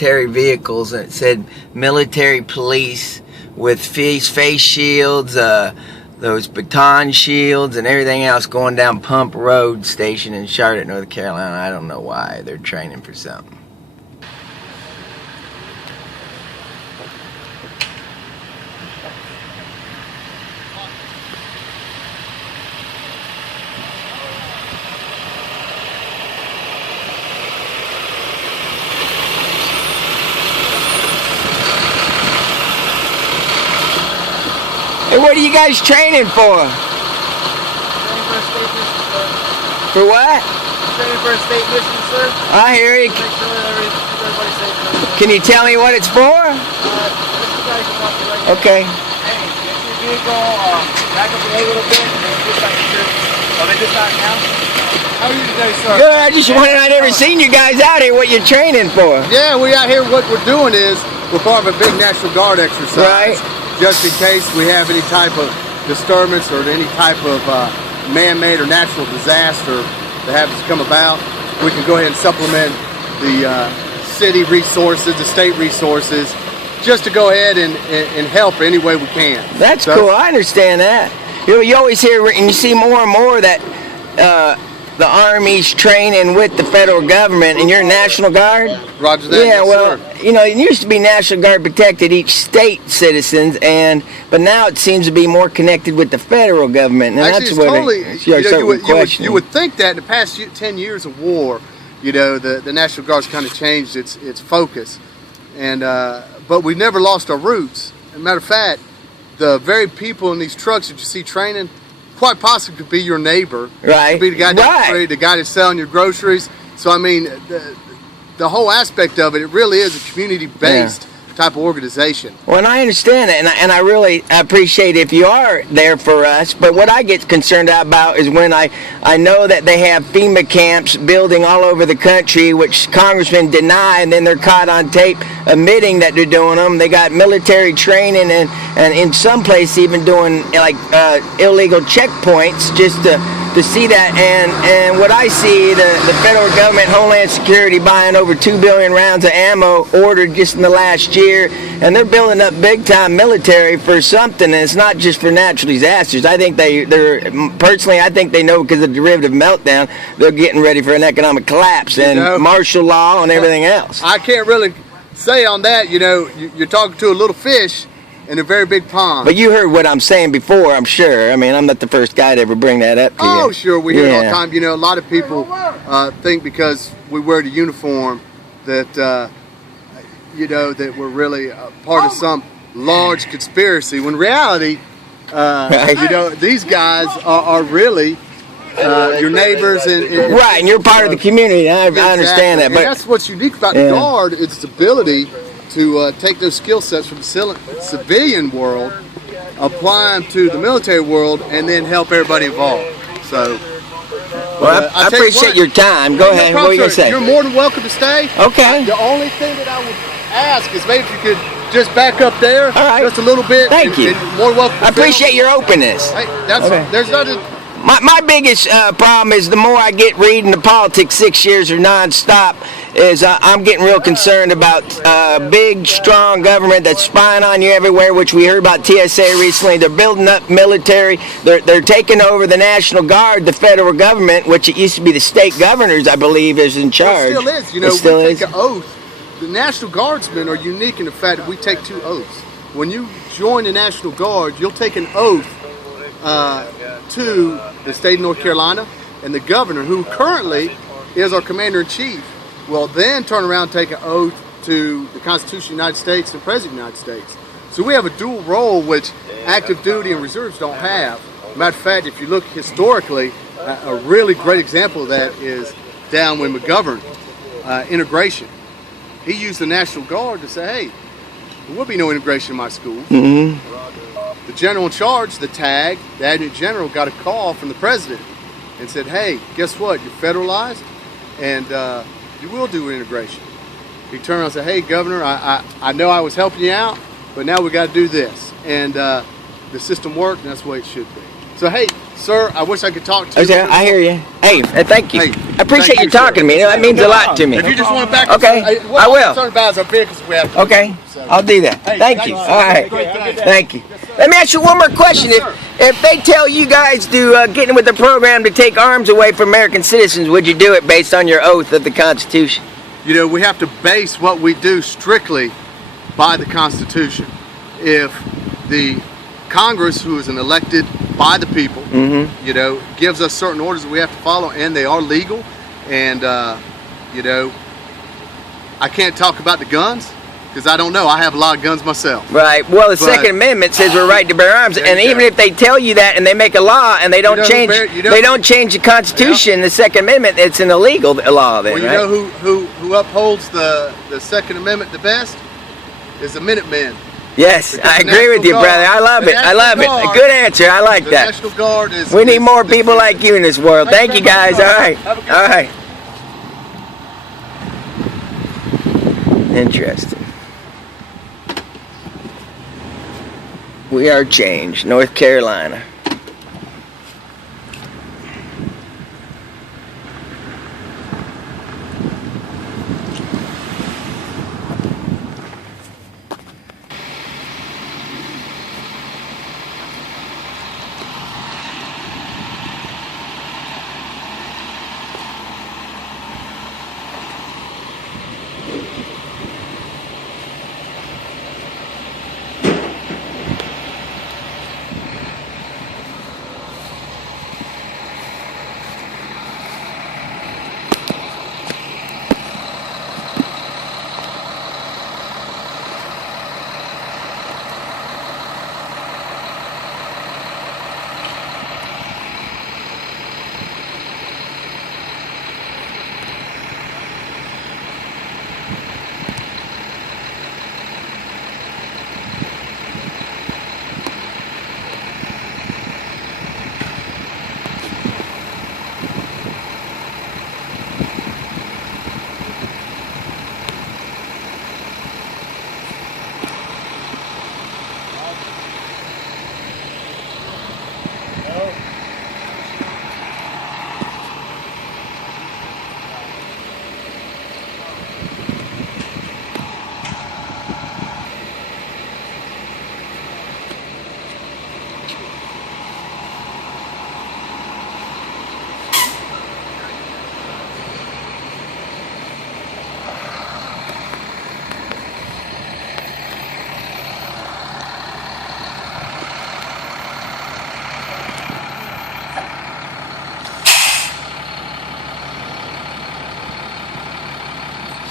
military vehicles, and it said military police with face shields, those baton shields and everything else going down Pump Road Station in Charlotte, North Carolina. I don't know why. They're training for something. Hey, what are you guys training for? Training for a state mission, sir. For what? Training for a state mission, sir. I hear you. Make sure everybody's safe. Can you tell me what it's for? Mr. Guy can talk to you right now. Okay. Hey, get your vehicle, back up the road a little bit, and then get back here. Oh, they just out now? How are you today, sir? Good. I just wondered, I never seen you guys out here. What you're training for? Yeah, we out here. What we're doing is we're part of a big National Guard exercise. Right. Just in case we have any type of disturbance or any type of man-made or natural disaster that happens to come about, we can go ahead and supplement the city resources, the state resources, just to go ahead and help any way we can. That's cool. I understand that. You always hear and you see more and more that the Army's training with the federal government, and you're National Guard? Roger that. Yeah, yes, well, sir. you know, it used to be National Guard protected each state citizens, but now it seems to be more connected with the federal government, and actually, that's it's what totally, you would think that in the past 10 years of war, you know, the National Guard's kind of changed its focus, and but we've never lost our roots. As a matter of fact, the very people in these trucks that you see training quite possibly could be your neighbor. Right. Could be the guy down the street, the guy that's selling your groceries. So I mean, the whole aspect of it, it really is a community-based type of organization. Well, and I understand that, and I really appreciate if you are there for us, but what I get concerned about is when I know that they have FEMA camps building all over the country, which congressmen deny, and then they're caught on tape admitting that they're doing them. They got military training and in some places even doing like illegal checkpoints just to see that, and what I see, the federal government, Homeland Security buying over 2 billion rounds of ammo ordered just in the last year, and they're building up big time military for something, and it's not just for natural disasters. I think personally I think they know, because of the derivative meltdown, they're getting ready for an economic collapse and martial law and everything else. I can't really say on that. You know, you're talking to a little fish in a very big pond. But you heard what I'm saying before, I'm sure. I mean, I'm not the first guy to ever bring that up to you. Oh, sure, we hear it all the time. You know, a lot of people think because we wear the uniform that, you know, that we're really part of some large conspiracy. When in reality, you know, these guys are really your neighbors. Right, and you're part of the community. I understand that. But that's what's unique about the Guard, is its ability to take those skill sets from the civilian world, apply them to the military world, and then help everybody evolve. So, well, I appreciate your time. Go ahead. What are you going to say? You're more than welcome to stay. Okay. The only thing that I would ask is maybe if you could just back up there, just a little bit. Thank you. And more welcome. I appreciate your openness. Hey, there's nothing. My biggest problem is the more I get reading the politics 6 years or nonstop, is I'm getting real concerned about big, strong government that's spying on you everywhere, which we heard about TSA recently. They're building up military. They're taking over the National Guard, the federal government, which it used to be the state governors, I believe, is in charge. It still is. You know, we take an oath. The National Guardsmen are unique in the fact that we take 2 oaths. When you join the National Guard, you'll take an oath to the state of North Carolina, and the governor, who currently is our commander-in-chief, will then turn around and take an oath to the Constitution of the United States and the President of the United States. So we have a dual role, which active duty and reserves don't have. Matter of fact, if you look historically, a really great example of that is down when McGovern, integration. He used the National Guard to say, hey, there will be no integration in my school. The general in charge, the TAG, the Adjutant General, got a call from the President and said, hey, guess what? You're federalized, and you will do integration. He turned around and said, hey, Governor, I know I was helping you out, but now we got to do this. And the system worked, and that's the way it should be. So, hey, Sir, I wish I could talk to you. Okay, I hear you. Hey, thank you. Hey, I appreciate thank you you, sir. talking to me. That means a lot to me. If you just want to back Okay, up, what I I'm will. concerned about is our vehicles we have to Okay, move, so. I'll do that. Hey, Thank thank you. you, All sir. right. Great day. Thank you. Let me ask you one more question. If they tell you guys to get in with the program to take arms away from American citizens, would you do it based on your oath of the Constitution? You know, we have to base what we do strictly by the Constitution. If the Congress, who is an elected by the people, you know, gives us certain orders that we have to follow, and they are legal, and you know, I can't talk about the guns because I don't know. I have a lot of guns myself. Right. Well, the Second Amendment says we're right to bear arms, and even if they tell you that and they make a law and they don't change, they don't change the Constitution, the Second Amendment, it's an illegal law then, Well, you right? know who upholds the Second Amendment the best is the Minutemen. Yes, Because I the agree with you, National brother. Guard- I love the it. I love National it. A Guard- good answer. I like The that. National Guard is. We need is more the people key. like you in this world. Thank Thank you, you very guys. much, All sir. right. Have a good All day. right. Interesting. We are changed. North Carolina.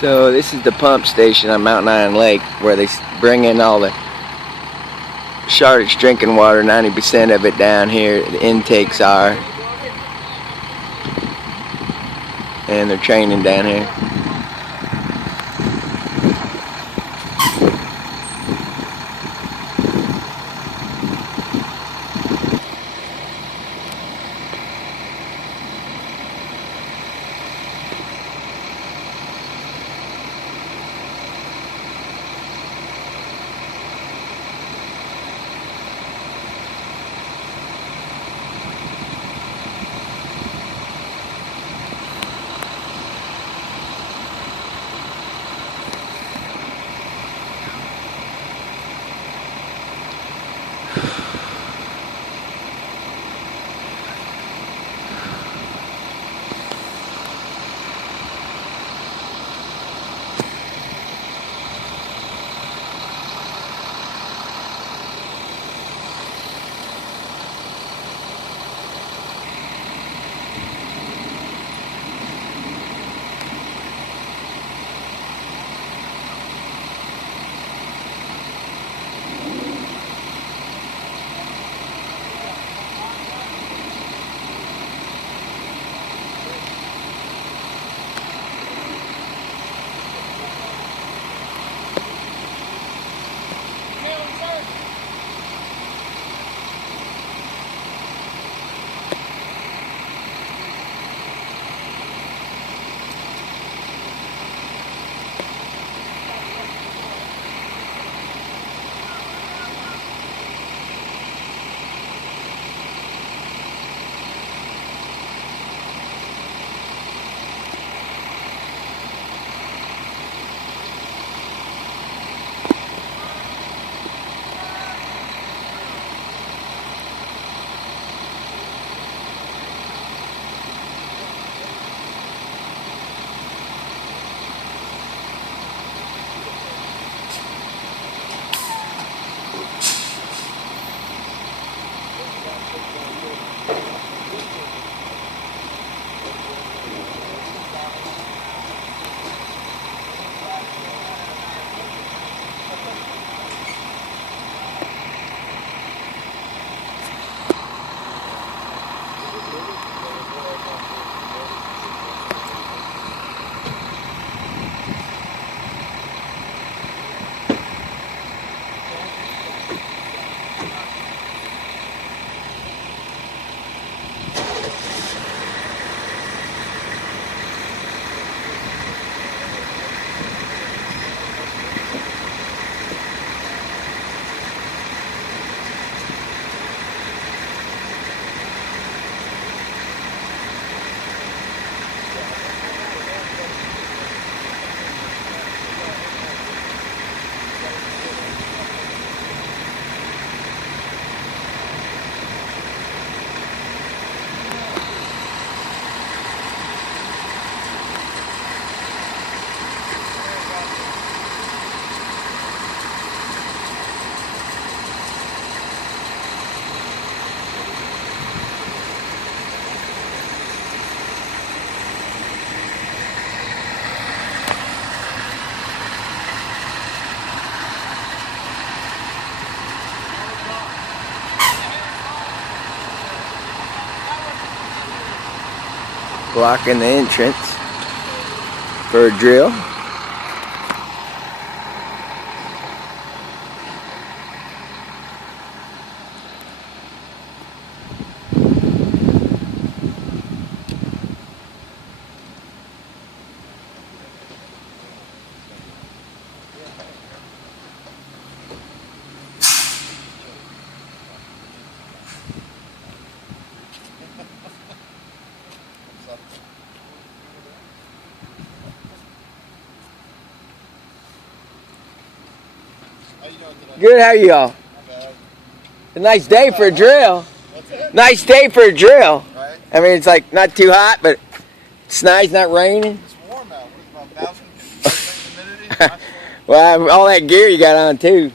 So this is the pump station on Mountain Island Lake where they bring in all the Charlotte's drinking water, 90% of it down here, the intakes are. And they're training down here. blocking the entrance for a drill. How you doing today? Good, how are y'all? Not bad. A nice day for a drill. What's that? Nice day for a drill. Right? I mean, it's like not too hot, but it's nice, not raining. It's warm out. What is it, about 1,000% humidity? Well, all that gear you got on too.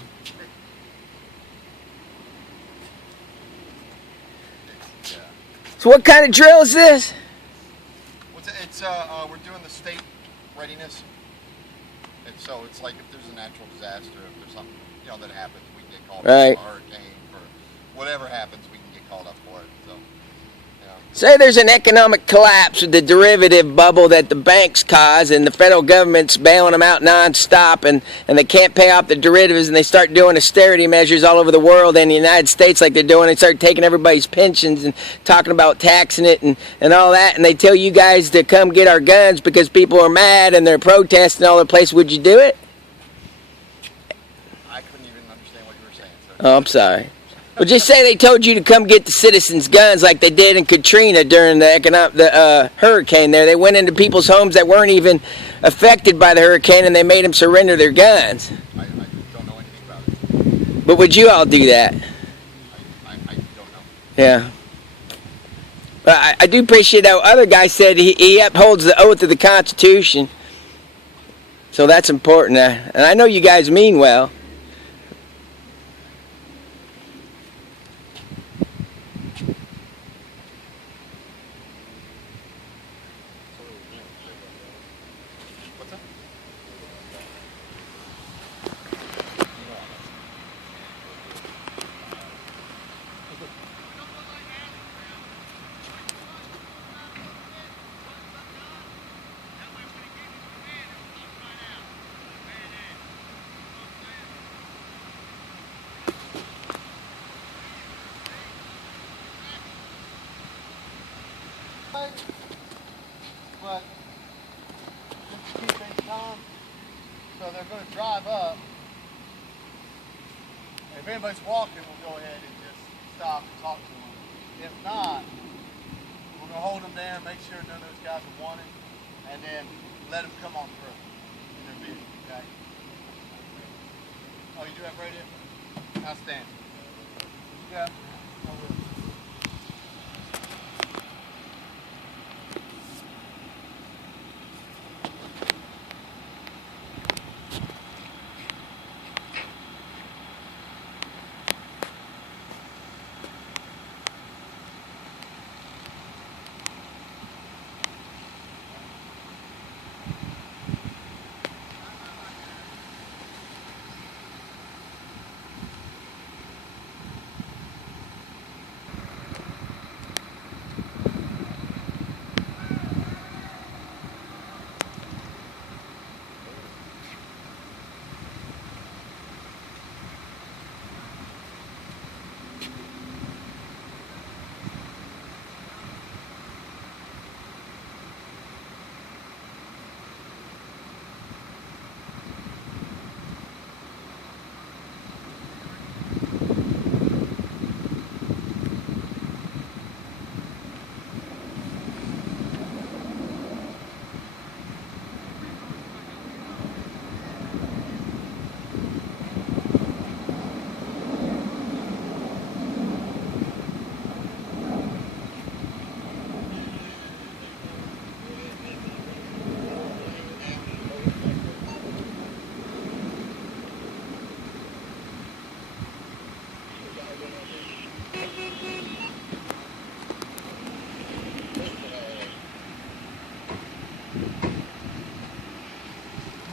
Yeah. So what kind of drill is this? It's we're doing the state readiness. And so it's like if there's a natural disaster, if there's something that happens, we can get called Right. up for a hurricane, for whatever happens, we can get called up for it. So Say there's an economic collapse with the derivative bubble that the banks cause, and the federal government's bailing them out nonstop, and they can't pay off the derivatives, and they start doing austerity measures all over the world and the United States like they're doing. They start taking everybody's pensions and talking about taxing it and all that, and they tell you guys to come get our guns because people are mad and they're protesting all the place. Would you do it? I couldn't even understand what you were saying. So. Oh, I'm sorry. Well, just say they told you to come get the citizens' guns like they did in Katrina during the hurricane there. They went into people's homes that weren't even affected by the hurricane, and they made them surrender their guns. I don't know anything about it. But would you all do that? I don't know. Yeah. But I do appreciate how other guy said he upholds the oath of the Constitution. So that's important. And I know you guys mean well. What's that? But just to keep things calm, so they're going to drive up. If anybody's walking, we'll go ahead and just stop and talk to them. If not, we're going to hold them there, make sure none of those guys are wanted, and then let them come on through in their vehicle, okay? Oh, you do have radio? Outstanding. Yeah.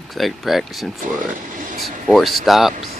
Looks like practicing for 4 stops.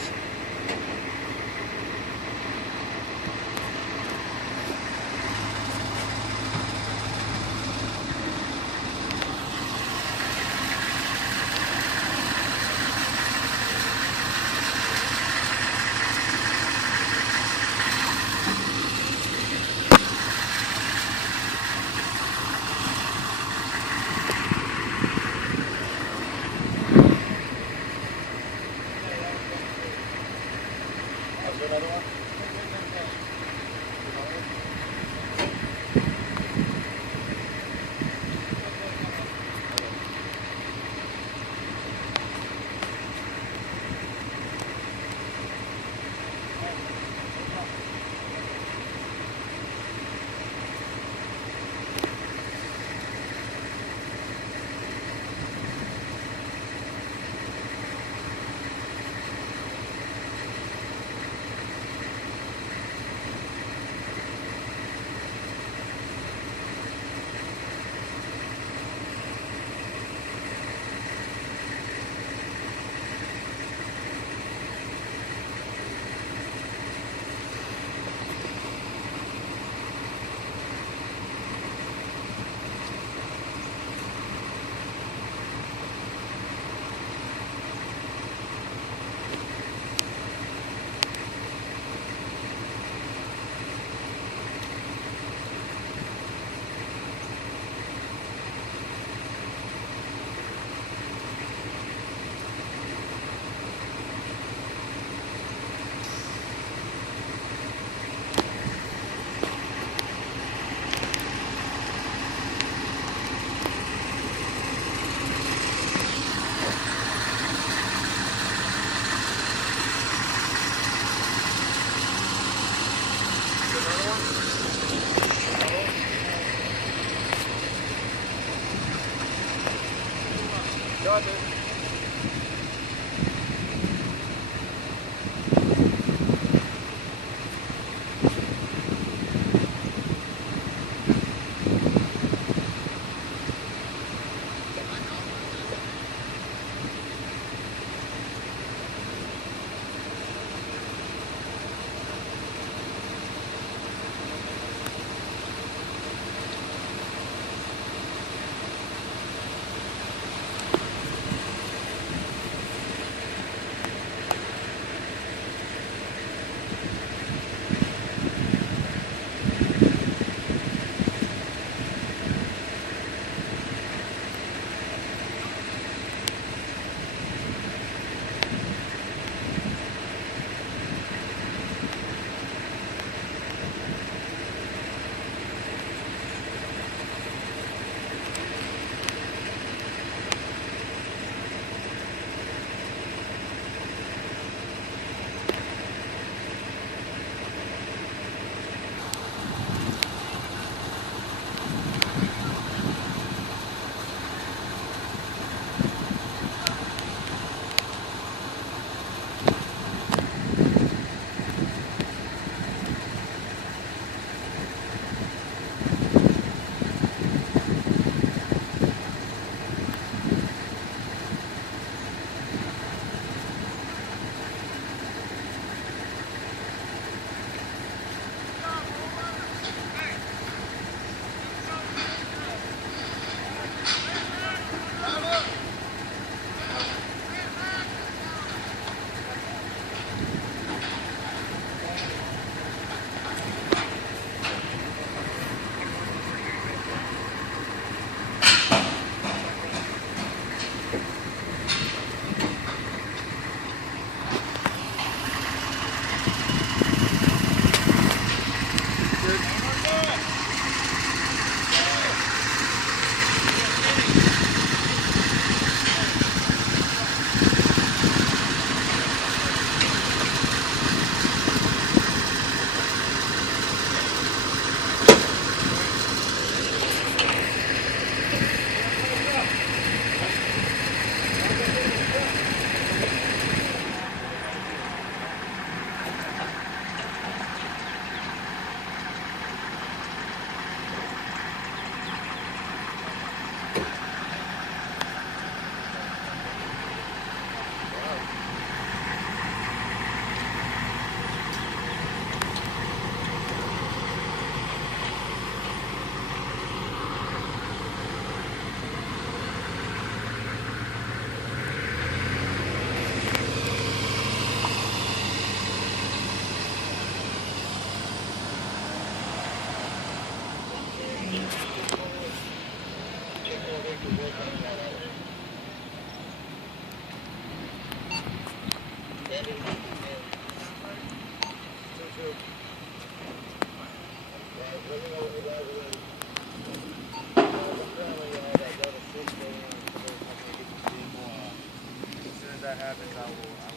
that happens, I will